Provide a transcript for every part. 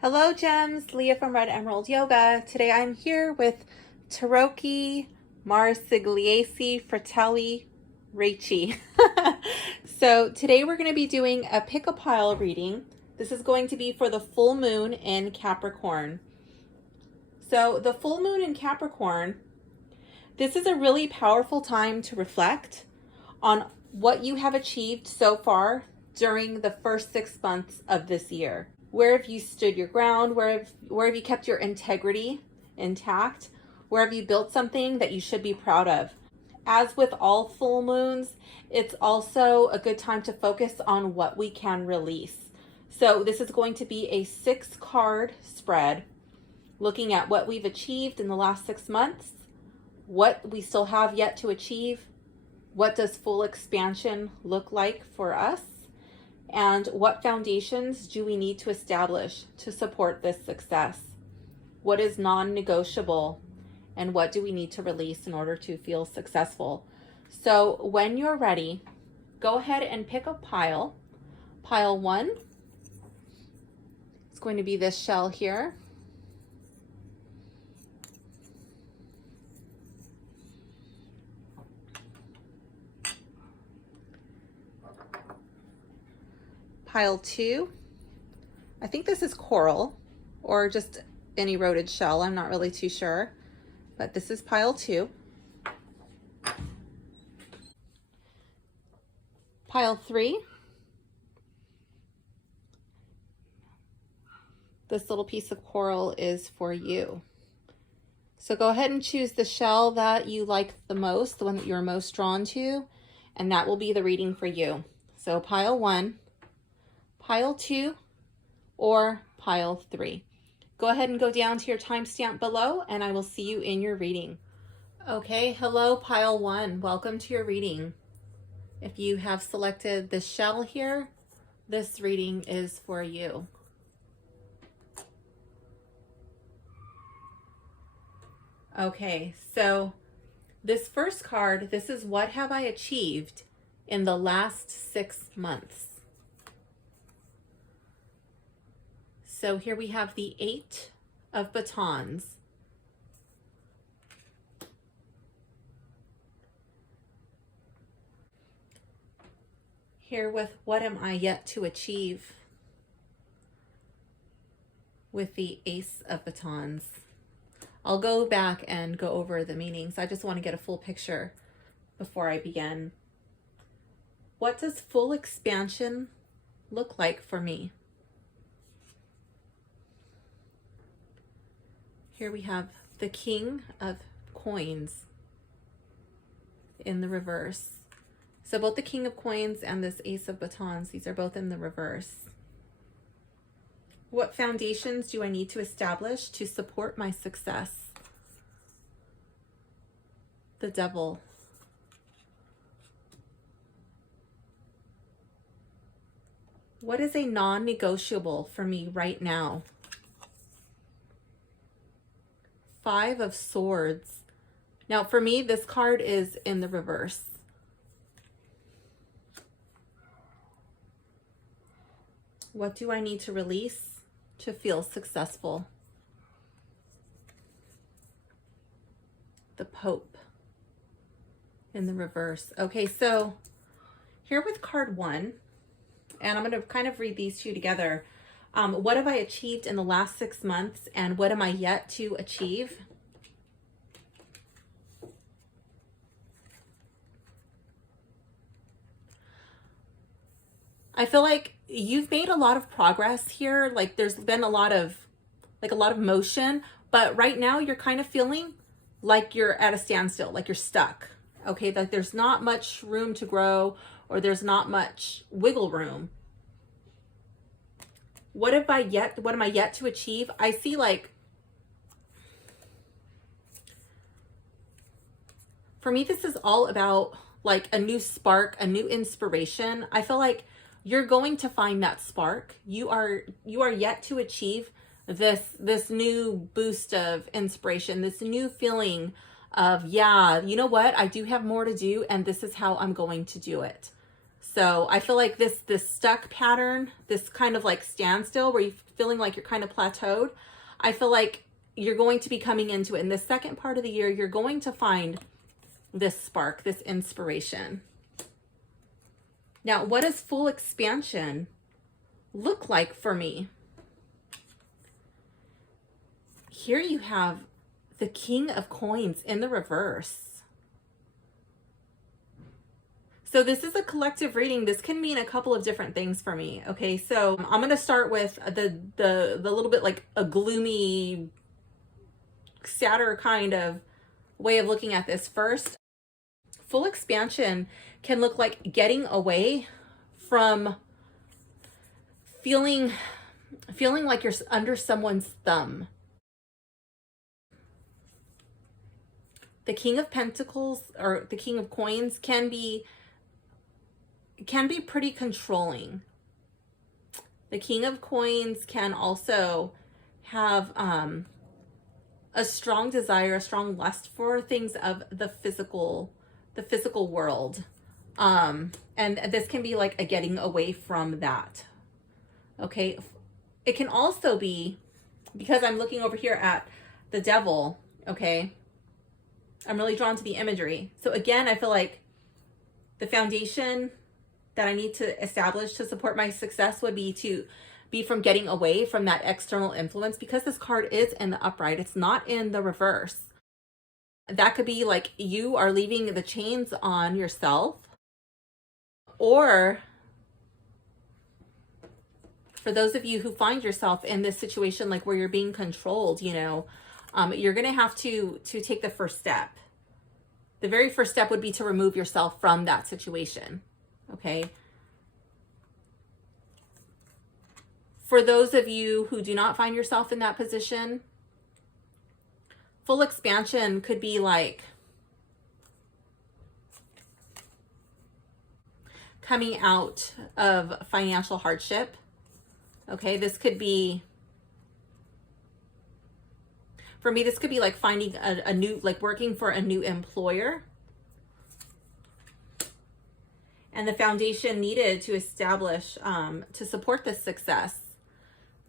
Hello Gems, Leah from Red Emerald Yoga. Today I'm here with Tarocchi Marsigliesi Fratelli Recchi. So today we're going to be doing a pick-a-pile reading. This is going to be for the full moon in Capricorn. So the full moon in Capricorn, this is a really powerful time to reflect on what you have achieved so far during the first 6 months of this year. Where have you stood your ground? Where have you kept your integrity intact? Where have you built something that you should be proud of? As with all full moons, it's also a good time to focus on what we can release. So this is going to be a 6-card spread, looking at what we've achieved in the last 6 months, what we still have yet to achieve, what does full expansion look like for us, and what foundations do we need to establish to support this success? What is non-negotiable, and what do we need to release in order to feel successful? So when you're ready, go ahead and pick a pile. Pile 1 is going to be this shell here. Pile 2, I think this is coral or just an eroded shell. I'm not really too sure, but this is pile 2. Pile 3, this little piece of coral is for you. So go ahead and choose the shell that you like the most, the one that you're most drawn to, and that will be the reading for you. So pile 1, pile 2, or pile 3. Go ahead and go down to your timestamp below, and I will see you in your reading. Okay, hello pile 1, welcome to your reading. If you have selected the shell here, this reading is for you. Okay, so this first card, this is what have I achieved in the last 6 months. So here we have the 8 of batons. Here with what am I yet to achieve with the Ace of batons. I'll go back and go over the meanings. I just want to get a full picture before I begin. What does full expansion look like for me? Here we have the King of Coins in the reverse. So both the King of Coins and this Ace of Batons, these are both in the reverse. What foundations do I need to establish to support my success? The Devil. What is a non-negotiable for me right now? 5 of Swords. Now for me, this card is in the reverse. What do I need to release to feel successful? The Pope in the reverse. Okay, so here with card 1, and I'm going to kind of read these two together. What have I achieved in the last 6 months, and what am I yet to achieve? I feel like you've made a lot of progress here. Like there's been a lot of motion, but right now you're kind of feeling like you're at a standstill, like you're stuck. Okay, like there's not much room to grow, or there's not much wiggle room. What am I yet to achieve? I see like, for me, this is all about like a new spark, a new inspiration. I feel like you're going to find that spark. You are yet to achieve this new boost of inspiration, this new feeling of, yeah, you know what? I do have more to do, and this is how I'm going to do it. So I feel like this stuck pattern, this kind of like standstill where you're feeling like you're kind of plateaued, I feel like you're going to be coming into it. In the second part of the year, you're going to find this spark, this inspiration. Now, what does full expansion look like for me? Here you have the King of Coins in the reverse. So this is a collective reading. This can mean a couple of different things for me. Okay, so I'm going to start with the little bit like a gloomy, sadder kind of way of looking at this first. Full expansion can look like getting away from feeling like you're under someone's thumb. The King of Pentacles or the King of Coins can be pretty controlling. The King of Coins can also have a strong desire, a strong lust for things of the physical world. And this can be like a getting away from that. Okay. It can also be, because I'm looking over here at the Devil, okay, I'm really drawn to the imagery. So again, I feel like the foundation that I need to establish to support my success would be from getting away from that external influence, because this card is in the upright. It's not in the reverse. That could be like you are leaving the chains on yourself, or for those of you who find yourself in this situation, like where you're being controlled, you know, you're going to have to take the first step. The very first step would be to remove yourself from that situation. Okay. For those of you who do not find yourself in that position, full expansion could be like coming out of financial hardship. Okay, this could be, for me, this could be like finding a new, like working for a new employer. And the foundation needed to establish, to support this success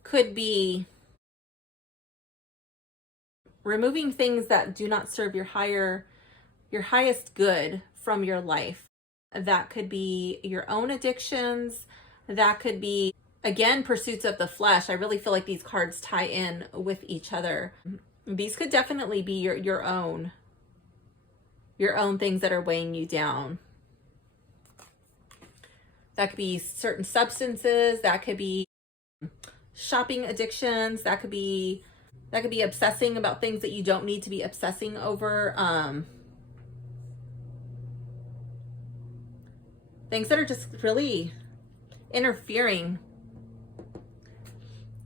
could be removing things that do not serve your highest good from your life. That could be your own addictions. That could be, again, pursuits of the flesh. I really feel like these cards tie in with each other. These could definitely be your own things that are weighing you down. That could be certain substances. That could be shopping addictions. That could be obsessing about things that you don't need to be obsessing over. Things that are just really interfering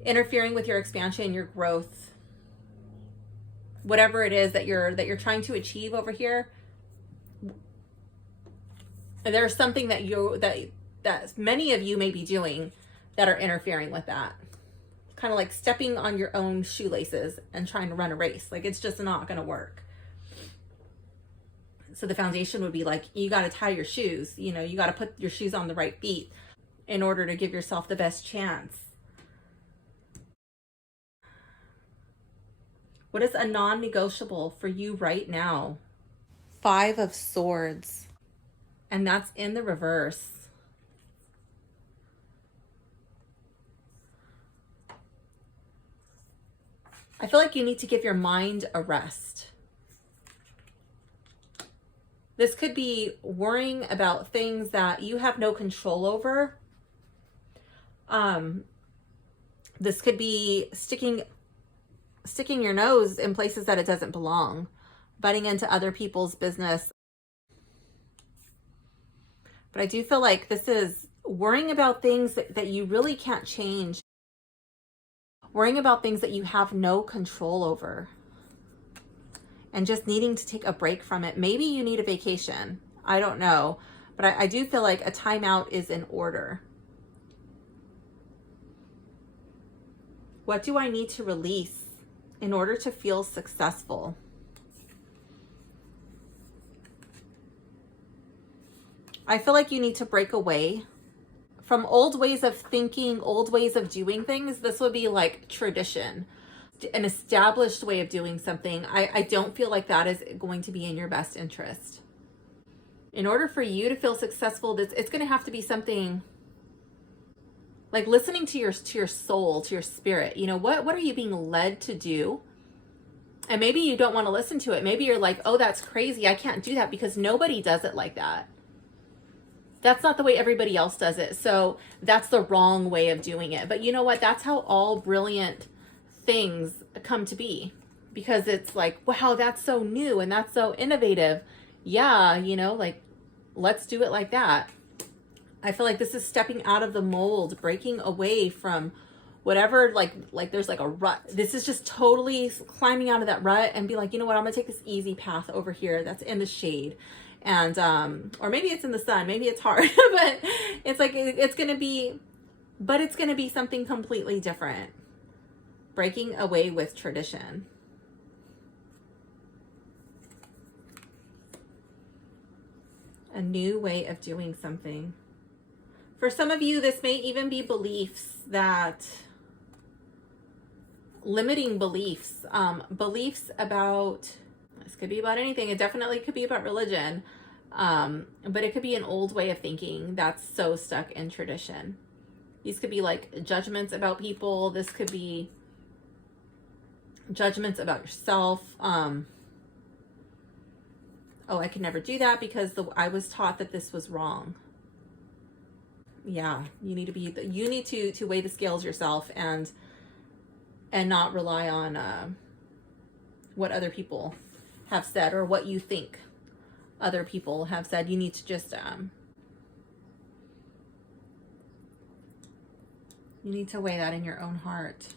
with your expansion, your growth, whatever it is that you're trying to achieve over here. There's something that many of you may be doing that are interfering with that. Kind of like stepping on your own shoelaces and trying to run a race. Like, it's just not going to work. So the foundation would be like, you got to tie your shoes. You know, you got to put your shoes on the right feet in order to give yourself the best chance. What is a non-negotiable for you right now? 5 of Swords. And that's in the reverse. I feel like you need to give your mind a rest. This could be worrying about things that you have no control over. This could be sticking your nose in places that it doesn't belong, butting into other people's business. But I do feel like this is worrying about things that you really can't change. Worrying about things that you have no control over. And just needing to take a break from it. Maybe you need a vacation. I don't know. But I do feel like a timeout is in order. What do I need to release in order to feel successful? I feel like you need to break away from old ways of thinking, old ways of doing things. This would be like tradition, an established way of doing something. I don't feel like that is going to be in your best interest. In order for you to feel successful, it's going to have to be something like listening to your soul, to your spirit. You know, what are you being led to do? And maybe you don't want to listen to it. Maybe you're like, oh, that's crazy. I can't do that because nobody does it like that. That's not the way everybody else does it. So that's the wrong way of doing it. But you know what? That's how all brilliant things come to be. Because it's like, wow, that's so new and that's so innovative. Yeah, you know, like, let's do it like that. I feel like this is stepping out of the mold, breaking away from whatever, like there's like a rut. This is just totally climbing out of that rut and be like, you know what, I'm gonna take this easy path over here that's in the shade. And or maybe it's in the sun, maybe it's hard, but it's like it's gonna be something completely different. Breaking away with tradition. A new way of doing something. For some of you, this may even be beliefs that, limiting beliefs, beliefs about, this could be about anything. It definitely could be about religion, but it could be an old way of thinking that's so stuck in tradition. These could be like judgments about people. This could be judgments about yourself. Oh, I could never do that because I was taught that this was wrong. Yeah, you need to weigh the scales yourself and not rely on what other people have said or what you think other people have said. You need to just you need to weigh that in your own heart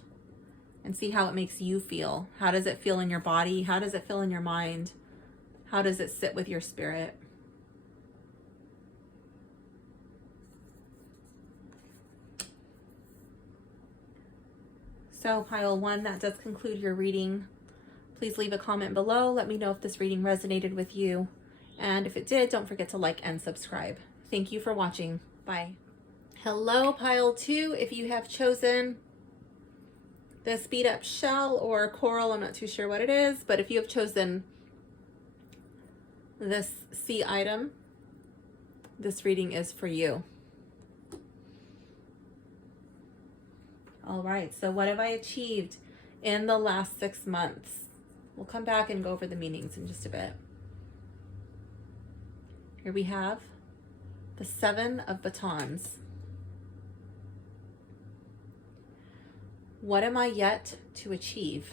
and see how it makes you feel. How does it feel in your body? How does it feel in your mind? How does it sit with your spirit? So pile 1, that does conclude your reading. Please leave a comment below. Let me know if this reading resonated with you. And if it did, don't forget to like and subscribe. Thank you for watching. Bye. Hello, pile 2. If you have chosen the speed up shell or coral, I'm not too sure what it is, but if you have chosen this sea item, this reading is for you. All right, so what have I achieved in the last 6 months? We'll come back and go over the meanings in just a bit. Here we have the 7 of batons. What am I yet to achieve?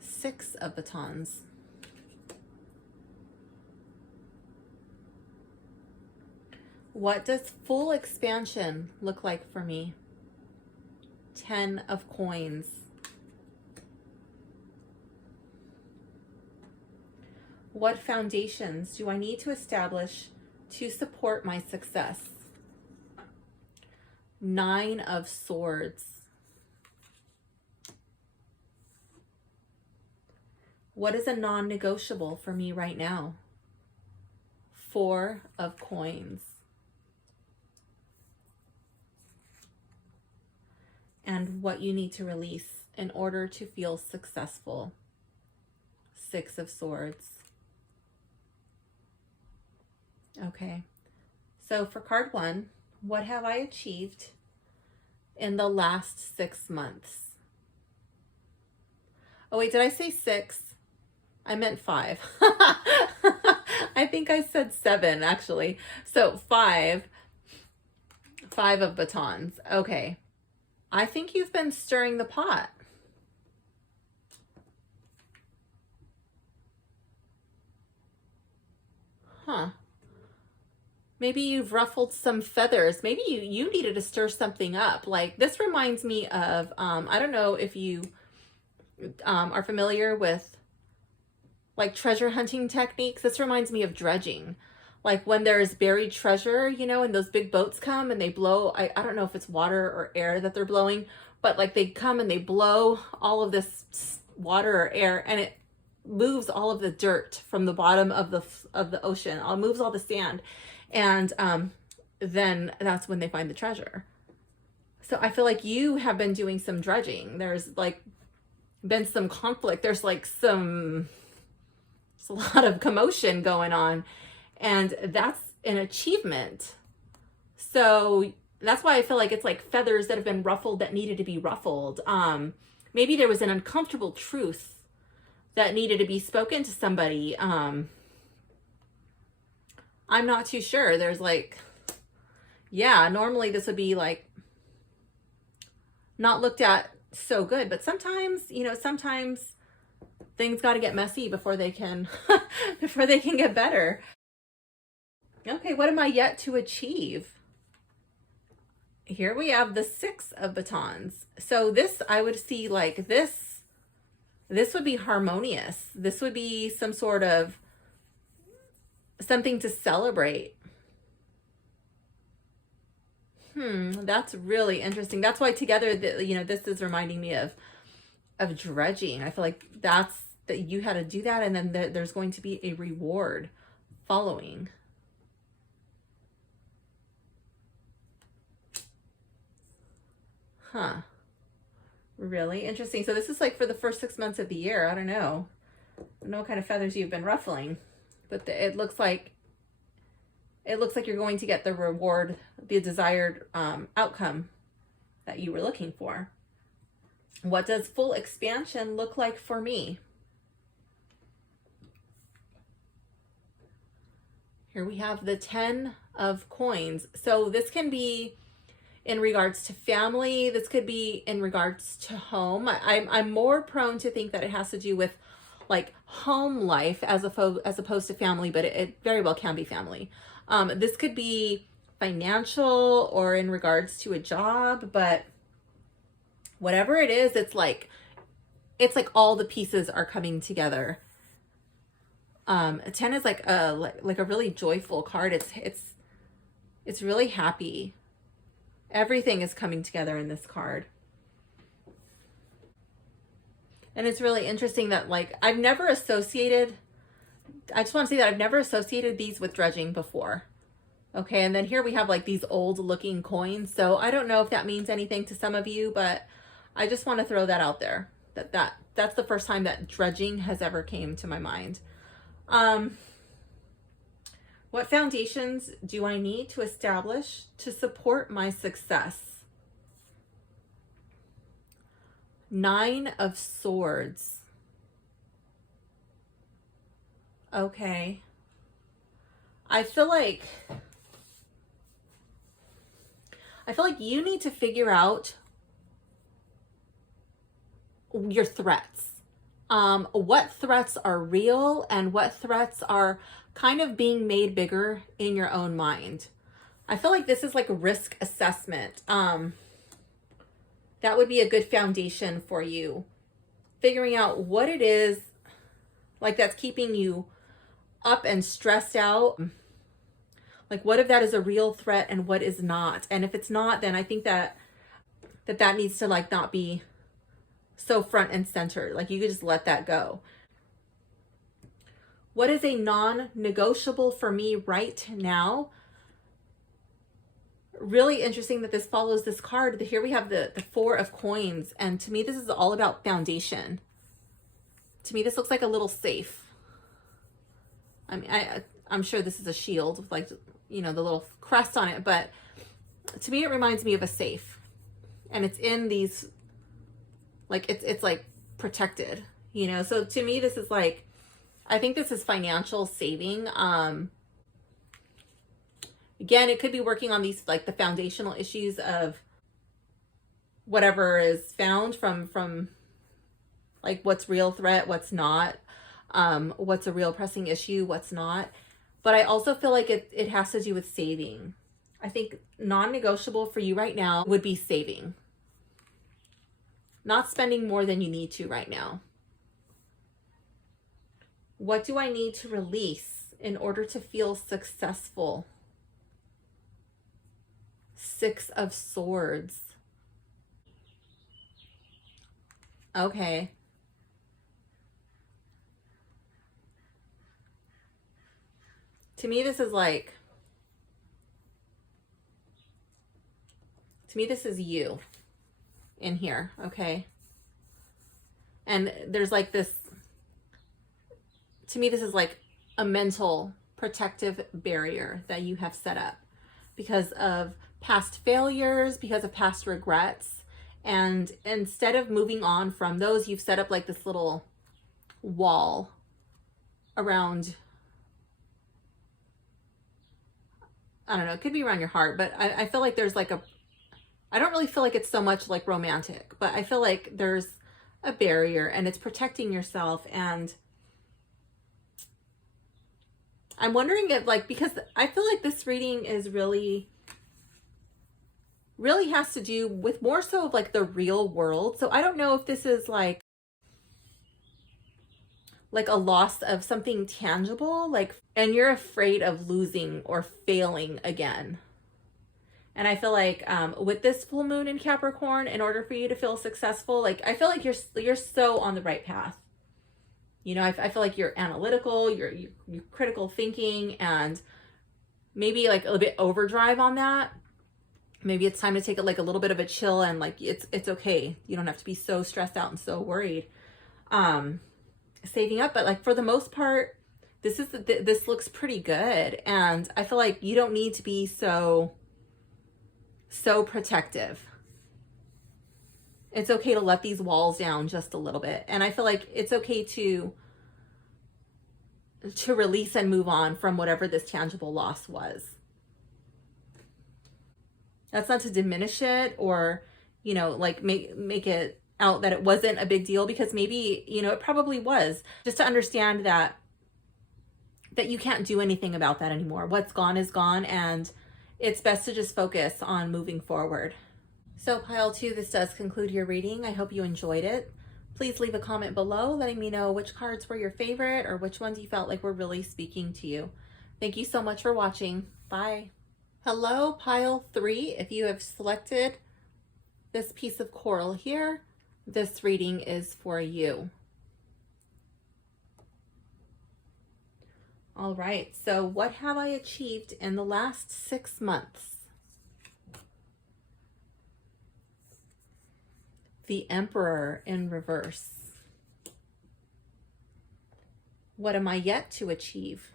6 of batons. What does full expansion look like for me? 10 of coins. What foundations do I need to establish to support my success? 9 of swords. What is a non-negotiable for me right now? 4 of coins. And what you need to release in order to feel successful. 6 of swords. Okay, so for card 1, what have I achieved in the last 6 months? Oh wait, did I say 6? I meant 5. I think I said 7 actually. So 5 of batons. Okay. I think you've been stirring the pot. Huh. Maybe you've ruffled some feathers. Maybe you needed to stir something up. Like, this reminds me of, I don't know if you are familiar with like treasure hunting techniques. This reminds me of dredging. Like when there's buried treasure, you know, and those big boats come and they blow, I don't know if it's water or air that they're blowing, but like they come and they blow all of this water or air and it moves all of the dirt from the bottom of the ocean, moves all the sand, and then that's when they find the treasure. So I feel like you have been doing some dredging. There's like been some conflict. There's like there's a lot of commotion going on, and that's an achievement. So that's why I feel like it's like feathers that have been ruffled that needed to be ruffled. Maybe there was an uncomfortable truth that needed to be spoken to somebody. I'm not too sure. There's like, yeah, normally this would be like not looked at so good, but sometimes, you know, sometimes things got to get messy before they can before they can get better. Okay, what am I yet to achieve? Here we have the 6 of batons. So this, I would see like this would be harmonious. This would be some sort of something to celebrate. That's really interesting. That's why together, you know, this is reminding me of dredging. I feel like that you had to do that, and then there's going to be a reward following. Huh. Really interesting. So this is like for the first 6 months of the year. I don't know. I don't know what kind of feathers you've been ruffling, but it looks like you're going to get the reward, the desired outcome that you were looking for. What does full expansion look like for me? Here we have the 10 of coins. So this can be in regards to family. This could be in regards to home. I'm more prone to think that it has to do with like home life as opposed to family, but it very well can be family. This could be financial or in regards to a job, but whatever it is, it's like all the pieces are coming together. 10 is like a really joyful card. It's really happy. Everything is coming together in this card. And it's really interesting that like I just want to say that I've never associated these with dredging before. Okay, and then here we have like these old looking coins. So I don't know if that means anything to some of you, but I just want to throw that out there. That's the first time that dredging has ever came to my mind. What foundations do I need to establish to support my success? 9 of Swords. Okay. I feel like you need to figure out your threats. What threats are real and what threats are kind of being made bigger in your own mind. I feel like this is like a risk assessment. That would be a good foundation for you. Figuring out what it is like that's keeping you up and stressed out. Like what if that is a real threat and what is not? And if it's not, then I think that needs to like not be so front and center. Like you could just let that go. What is a non-negotiable for me right now? Really interesting that this follows this card. Here we have the 4 of coins. And to me, this is all about foundation. To me, this looks like a little safe. I mean, I'm sure this is a shield with like, you know, the little crest on it. But to me, it reminds me of a safe. And it's in these, like, it's like protected, you know? So to me, this is like, I think this is financial saving. Again, it could be working on these, like the foundational issues of whatever is found from like what's real threat, what's not, what's a real pressing issue, what's not. But I also feel like it has to do with saving. I think non-negotiable for you right now would be saving. Not spending more than you need to right now. What do I need to release in order to feel successful? 6 of Swords. Okay. To me, this is like, to me, this is you in here, okay? And there's like this, to me, this is like a mental protective barrier that you have set up because of past failures, because of past regrets. And instead of moving on from those, you've set up like this little wall around, I don't know, it could be around your heart, but I feel like there's like a, I don't really feel like it's so much like romantic, but I feel like there's a barrier and it's protecting yourself. And I'm wondering if like, because I feel like this reading is really has to do with more so of like the real world. So I don't know if this is like a loss of something tangible, like, and you're afraid of losing or failing again. And I feel like with this full moon in Capricorn, in order for you to feel successful, like I feel like you're so on the right path. You know, I feel like you're analytical, you're critical thinking, and maybe like a little bit overdrive on that. Maybe it's time to take it like a little bit of a chill, and like it's okay. You don't have to be so stressed out and so worried. Saving up, but like for the most part, this looks pretty good, and I feel like you don't need to be so protective. It's okay to let these walls down just a little bit, and I feel like it's okay to release and move on from whatever this tangible loss was. That's not to diminish it or, you know, like make it out that it wasn't a big deal, because maybe, you know, it probably was. Just to understand that you can't do anything about that anymore. What's gone is gone, and it's best to just focus on moving forward. So pile 2, this does conclude your reading. I hope you enjoyed it. Please leave a comment below letting me know which cards were your favorite or which ones you felt like were really speaking to you. Thank you so much for watching. Bye. Hello, pile 3. If you have selected this piece of coral here, this reading is for you. All right, so what have I achieved in the last 6 months? The Emperor in reverse. What am I yet to achieve?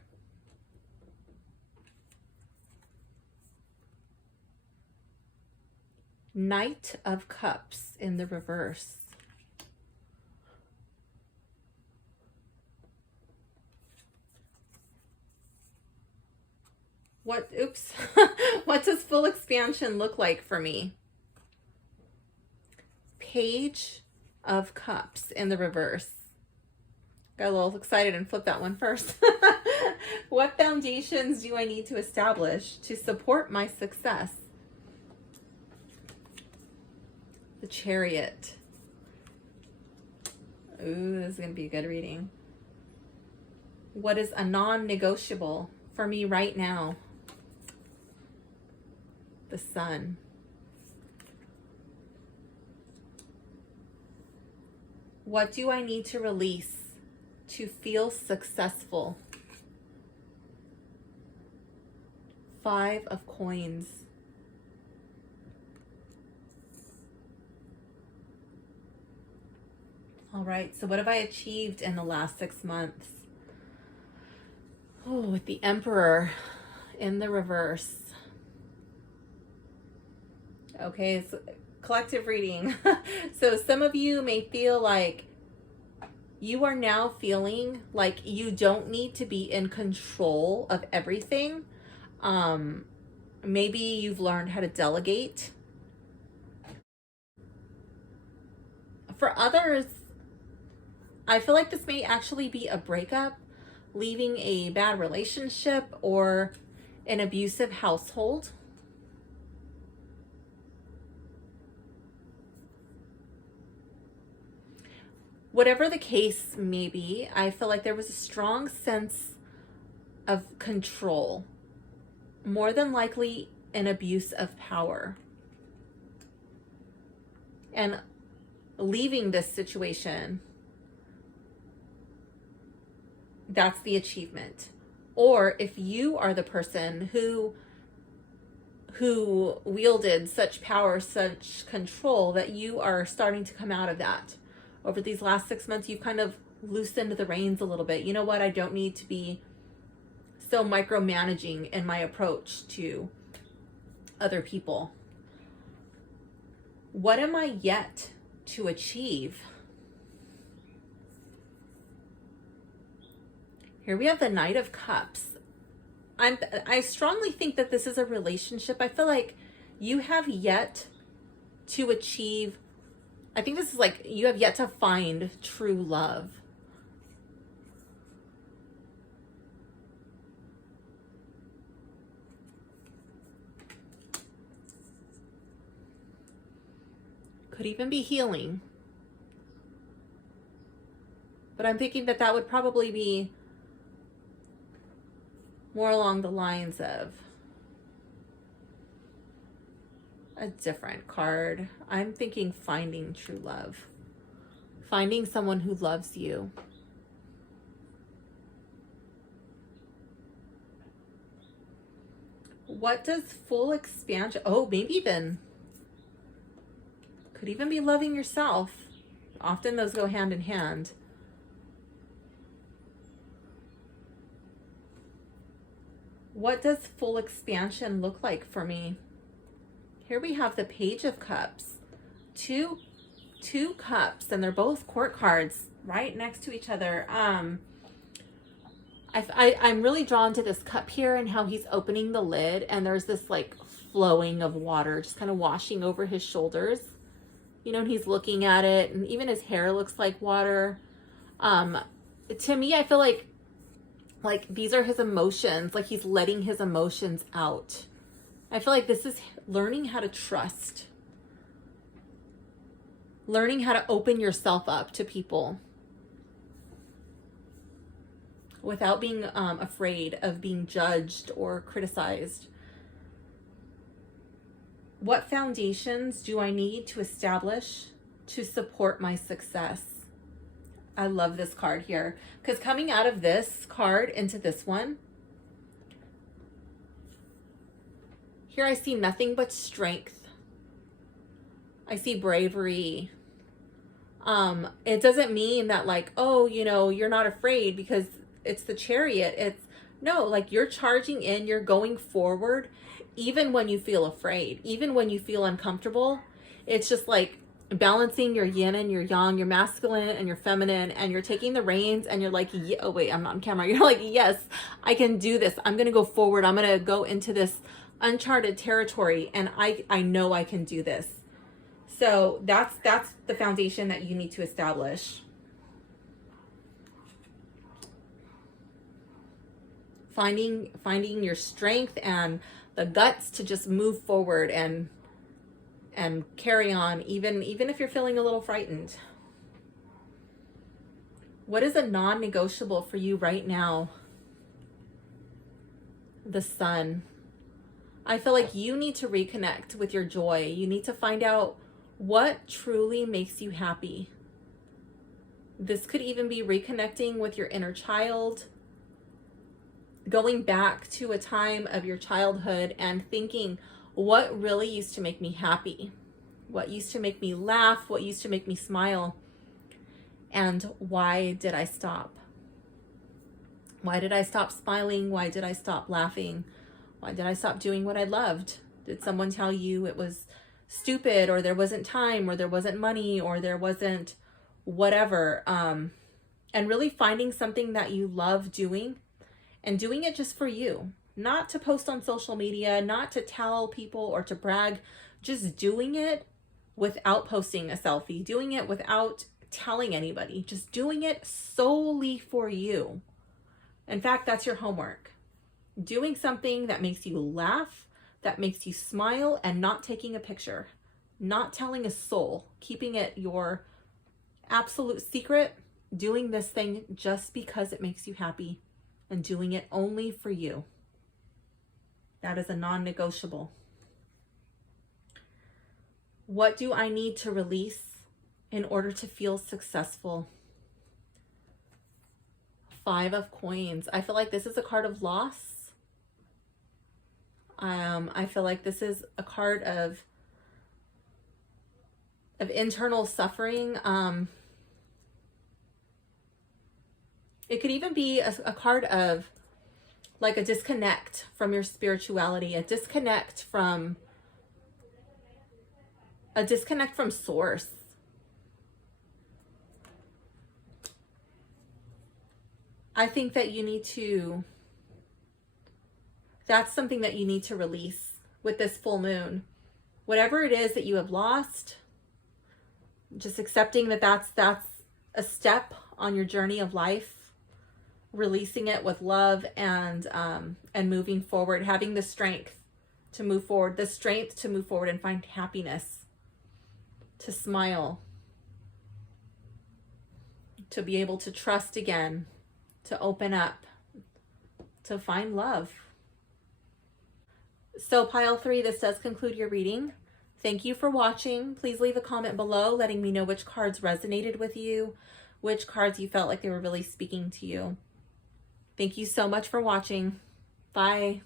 Knight of Cups in the reverse. What does full expansion look like for me? Page of Cups in the reverse. Got a little excited and flipped that one first. What foundations do I need to establish to support my success? The Chariot. Ooh, this is going to be a good reading. What is a non-negotiable for me right now? The Sun. What do I need to release to feel successful? 5 of Coins. All right, so what have I achieved in the last 6 months? Oh, with the Emperor in the reverse. Okay, it's collective reading. So some of you may feel like you are now feeling like you don't need to be in control of everything. Maybe you've learned how to delegate. For others, I feel like this may actually be a breakup, leaving a bad relationship or an abusive household. Whatever the case may be, I feel like there was a strong sense of control, more than likely an abuse of power. And leaving this situation, that's the achievement. or if you are the person who wielded such power, such control, that you are starting to come out of that. Over these last 6 months, you've kind of loosened the reins a little bit. You know what? I don't need to be so micromanaging in my approach to other people. What am I yet to achieve? Here we have the Knight of Cups. I strongly think that this is a relationship. I feel like you have yet to achieve, I think this is like you have yet to find true love. Could even be healing. But I'm thinking that that would probably be more along the lines of a different card. I'm thinking finding true love. Finding someone who loves you. What does full expansion? Oh, maybe even. Could even be loving yourself. Often those go hand in hand. What does full expansion look like for me? Here we have the Page of Cups. Two cups, and they're both court cards right next to each other. I'm really drawn to this cup here and how he's opening the lid, and there's this like flowing of water just kind of washing over his shoulders. You know, and he's looking at it, and even his hair looks like water. To me, I feel like these are his emotions, like he's letting his emotions out. I feel like this is learning how to trust. Learning how to open yourself up to people without being afraid of being judged or criticized. What foundations do I need to establish to support my success? I love this card here, because coming out of this card into this one, here I see nothing but strength. I see bravery. It doesn't mean that like, oh, you know, you're not afraid because it's the Chariot. It's no, like you're charging in, you're going forward, even when you feel afraid, even when you feel uncomfortable. It's just like balancing your yin and your yang, your masculine and your feminine, and you're taking the reins and you're like, yeah, oh wait, I'm not on camera. You're like, yes, I can do this. I'm going to go forward. I'm going to go into this uncharted territory, and I know I can do this. So that's the foundation that you need to establish. Finding your strength and the guts to just move forward and carry on, even if you're feeling a little frightened. What is a non-negotiable for you right now? The Sun. I feel like you need to reconnect with your joy. You need to find out what truly makes you happy. This could even be reconnecting with your inner child, going back to a time of your childhood and thinking, what really used to make me happy? What used to make me laugh? What used to make me smile? And why did I stop? Why did I stop smiling? Why did I stop laughing? Why did I stop doing what I loved? Did someone tell you it was stupid, or there wasn't time, or there wasn't money, or there wasn't whatever? And really finding something that you love doing and doing it just for you. Not to post on social media, not to tell people or to brag, just doing it without posting a selfie, doing it without telling anybody, just doing it solely for you. In fact, that's your homework. Doing something that makes you laugh, that makes you smile, and not taking a picture, not telling a soul, keeping it your absolute secret, doing this thing just because it makes you happy and doing it only for you. That is a non-negotiable. What do I need to release in order to feel successful? Five of Coins. I feel like this is a card of loss. I feel like this is a card of internal suffering. It could even be a card of like a disconnect from your spirituality, a disconnect from source. I think that you need to, that's something that you need to release with this full moon. Whatever it is that you have lost, just accepting that that's a step on your journey of life, releasing it with love and moving forward, having the strength to move forward, and find happiness, to smile, to be able to trust again, to open up, to find love. So pile 3, this does conclude your reading. Thank you for watching. Please leave a comment below letting me know which cards resonated with you, which cards you felt like they were really speaking to you. Thank you so much for watching. Bye.